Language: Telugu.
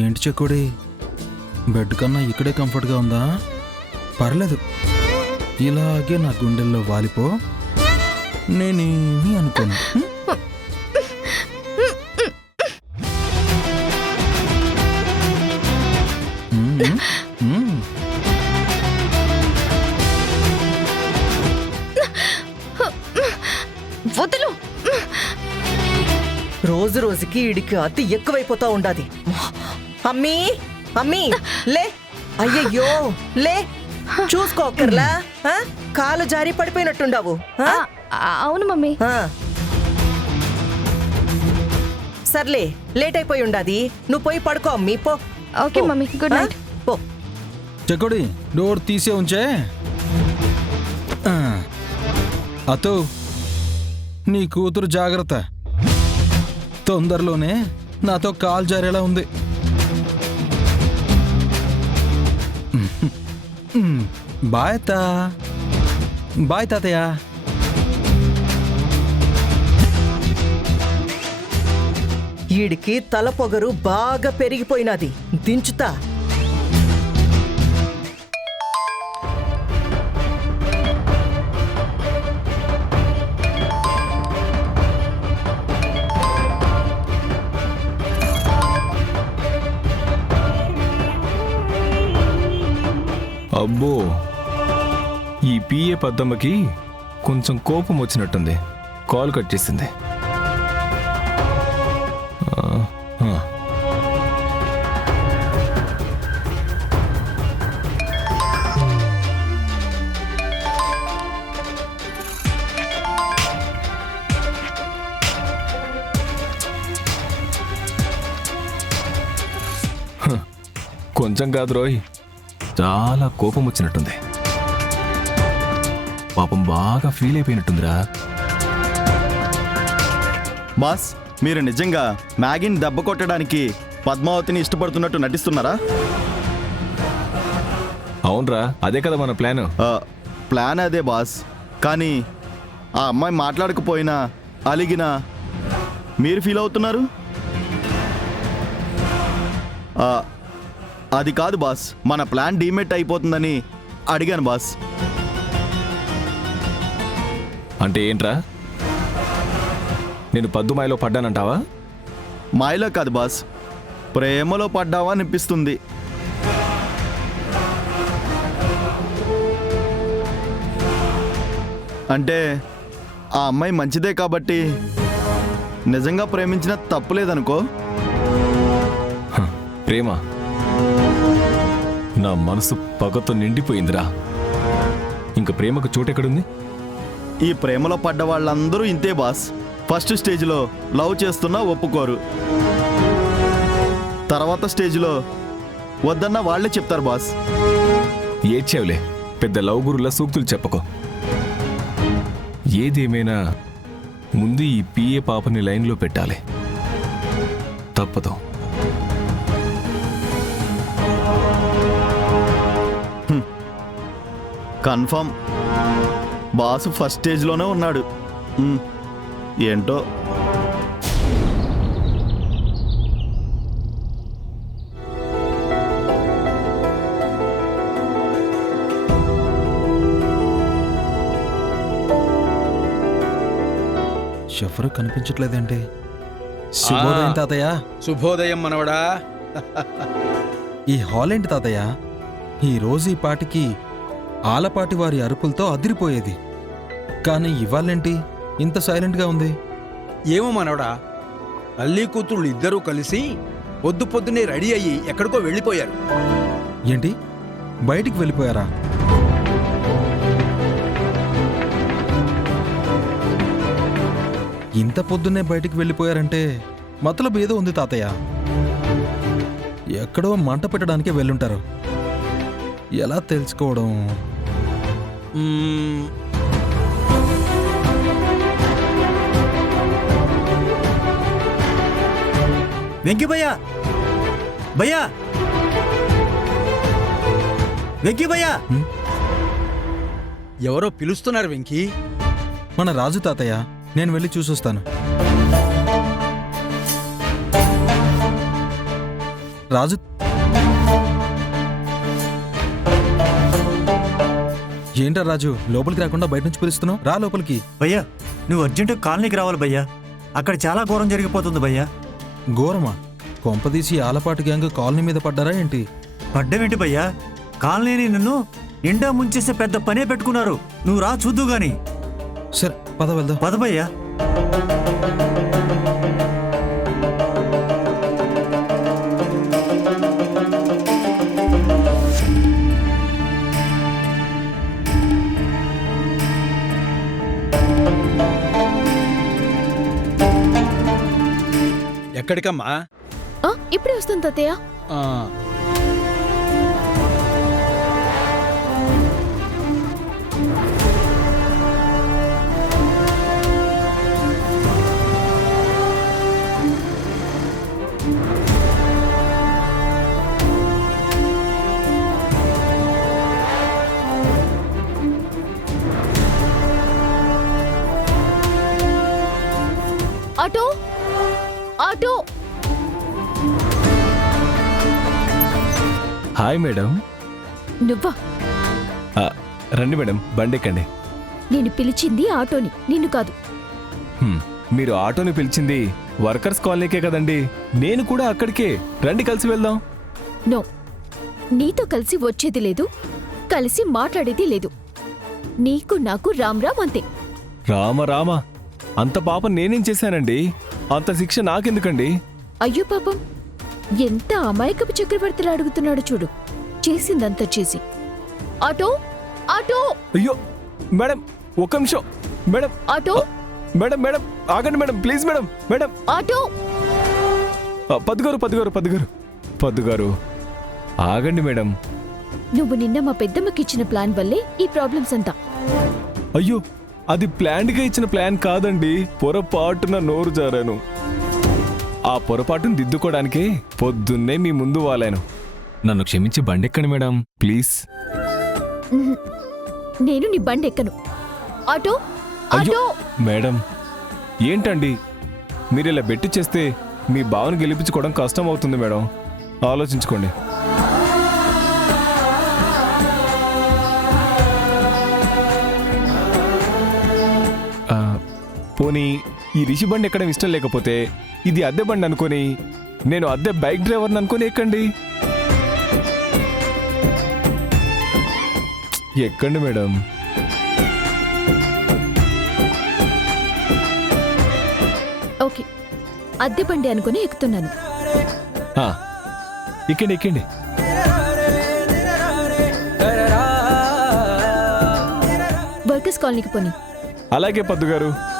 ఏంటి చెక్కుడి, బెడ్ కన్నా ఇక్కడే కంఫర్ట్గా ఉందా? పర్లేదు, ఇలాగే నా గుండెల్లో వాలిపో, నేనేమీ అనుకోను. వదులు. రోజు రోజుకి ఈడికి అతి ఎక్కువైపోతా ఉండాది. అమ్మీ అమ్మీ లే, అయ్యయ్యో లే, చూసుకోకర్లా, కాలు జారి పడిపోయినట్టుండావు. అవును మమ్మీ. సర్లే, లేట్ అయిపోయి ఉండాది, నువ్వు పోయి పడుకో అమ్మీ, పో. Okay mummy, good night. పో. చెక్కుడి, డోర్ తీసే ఉంచే. అతో, నీ కూతురు జాగ్రత్త, తొందరలోనే నాతో కాల్ జారేలా ఉంది. బాయ్ తా, బాయ్ తాతయ్య. ఈడికి తల పొగరు బాగా పెరిగిపోయినది, దించుతా. అబ్బో, ఈ పిఏ పద్దమ్మకి కొంచెం కోపం వచ్చినట్టుంది, కాల్ కట్ చేసింది. కొంచెం కాదు రోయ్, చాలా కోపం వచ్చినట్టుంది. పాపం బాగా ఫీల్ అయిపోయినట్టుందిరా. బాస్, మీరు నిజంగా మ్యాగీని దెబ్బ కొట్టడానికి పద్మావతిని ఇష్టపడుతున్నట్టు నటిస్తున్నారా? అవునరా, అదే కదా మన ప్లాన్. ప్లాన్ అదే బాస్, కానీ ఆ అమ్మాయి మాట్లాడకపోయినా అలిగినా మీరు ఫీల్ అవుతున్నారు. అది కాదు బాస్, మన ప్లాన్ డీమేట్ అయిపోతుందని అడిగాను బాస్. అంటే ఏంట్రా, నేను పద్దుమాయలో పడ్డానంటావా? మాయలో కాదు బాస్, ప్రేమలో పడ్డావా అనిపిస్తుంది. అంటే ఆ అమ్మాయి మంచిదే కాబట్టి నిజంగా ప్రేమించిన తప్పులేదనుకో. ప్రేమ నా మనసు పగతో నిండిపోయిందిరా. ఇంక ప్రేమకు చోటెక్కడుంది? ఈ ప్రేమలో పడ్డ వాళ్ళందరూ ఇంతే బాస్. ఫస్ట్ స్టేజ్లో లవ్ చేస్తున్నా ఒప్పుకోరు, తర్వాత స్టేజ్లో వద్దన్నా వాళ్ళే చెప్తారు బాస్. ఏడ్చావులే, పెద్ద లవ్ గురులా సూక్తులు చెప్పకో. ఏదేమైనా ముందు ఈ పిఏ పాపని లైన్లో పెట్టాలి, తప్పదు. కన్ఫర్మ్ బాస్ ఫస్ట్ స్టేజ్లోనే ఉన్నాడు. ఏంటో షఫరు కనిపించట్లేదంటే. శుభోదయం తాతయ్య. శుభోదయం మనవడా. ఈ హాల్ ఏంటి తాతయ్య? ఈ రోజు ఈ పాటికి ఆలపాటి వారి అరుపులతో అదిరిపోయేది, కానీ ఇవాళేంటి ఇంత సైలెంట్గా ఉంది? ఏమో మనవడా, తల్లి కూతుళ్ళు ఇద్దరూ కలిసి పొద్దున్నే రెడీ అయ్యి ఎక్కడికో వెళ్ళిపోయారు. ఏంటి, బయటికి వెళ్ళిపోయారా? ఇంత పొద్దున్నే బయటికి వెళ్ళిపోయారంటే మతలబు ఏదో ఉంది తాతయ్య. ఎక్కడో మంట పెట్టడానికే వెళ్ళుంటారు. ఎలా తెలుసుకోవడం? వెంకీ భయ్యా, భయ్యా, వెంకీ భయ్యా. ఎవరో పిలుస్తున్నారు వెంకీ. మన రాజు తాతయ్య, నేను వెళ్ళి చూసొస్తాను. రాజు ఏంట్రా రాజు లోపలికి రాకుండా బయట నుంచి పిలుస్తున్నావు? రా లోపలికి. భయ్యా నువ్వు అర్జెంటు కాలనీకి రావాలి భయ్యా. అక్కడ చాలా ఘోరం జరిగిపోతుంది భయ్యా. ఘోరమా? కొంపదీసి ఆలపాటి గ్యాంగ్ కాలనీ మీద పడ్డారా ఏంటి? పడ్డమేంటి భయ్యా? కాలనీని నిన్ను ఎండా ముంచేసే పెద్ద పనే పెట్టుకున్నారు. నువ్వు రా చూద్దు గాని. సరే పద వెళ్దాం. పద భయ్యా. ఎక్కడికమ్మా? ఇప్పుడే వస్తుంది తాతయ్య. ఆ, ఆటో ఆటో. Hi madam. నువ్వా? ఆ, రండి మేడం, బండి ఎక్కండి. నేను పిలిచింది ఆటోని, నిన్ను కాదు. మీరు ఆటోని పిలిచింది వర్కర్స్ కాలనీకే కదండి. నేను కూడా అక్కడికే. రండి కలిసి వెళ్దాం. నో, నీతో కలిసి వచ్చేది లేదు, కలిసి మాట్లాడేది లేదు. నీకు నాకు రామ్ రామ్ అంతే. రామ రామ, అంత పాపం నేనేం చేశానండి? అంత శిక్ష నాకెందుకండి? అయ్యో పాపం, ఎంత అమాయకపు చక్రవర్తిలా అడుగుతున్నాడు చూడు, చేసిందంతా చేసి. ఆటో ఆటో అయ్యో మేడం, ఒక్క నిమిషం మేడం. ఆటో మేడం మేడం ఆగండి madam, please madam. Madam auto. పద్దుగారు ఆగండి మేడం. నువ్వు నిన్న మా పెద్దమ్మకిచ్చిన ప్లాన్ వల్లే ఈ ప్రాబ్లమ్స్ అంతా. అయ్యో, అది ప్లాన్డ్గా ఇచ్చిన ప్లాన్ కాదండి. పొరపాటున నోరు జారాను. ఆ పొరపాటును దిద్దుకోవడానికే పొద్దున్నే మీ ముందు వాలాను. నన్ను క్షమించి బండెక్కండి మేడం, ప్లీజ్. నేను నీ బండి ఎక్కను. ఆటో అయ్యో ఆటో. మేడం, ఏంటండి మీరు ఇలా బెట్టి చేస్తే మీ బావను గెలిపించుకోవడం కష్టం అవుతుంది మేడం. ఆలోచించుకోండి. పోనీ ఈ రిషి బండి ఎక్కడం ఇష్టం లేకపోతే ఇది అద్దె బండి అనుకొని, నేను అద్దె బైక్ డ్రైవర్ని అనుకొని ఎక్కండి. ఎక్కండి మేడం. ఓకే, అద్దె బండి అనుకుని ఎక్కుతున్నాను. ఎక్కండి ఎక్కండి. వర్కర్స్ కాలనీకి పోనీ. అలాగే పద్దుగారు.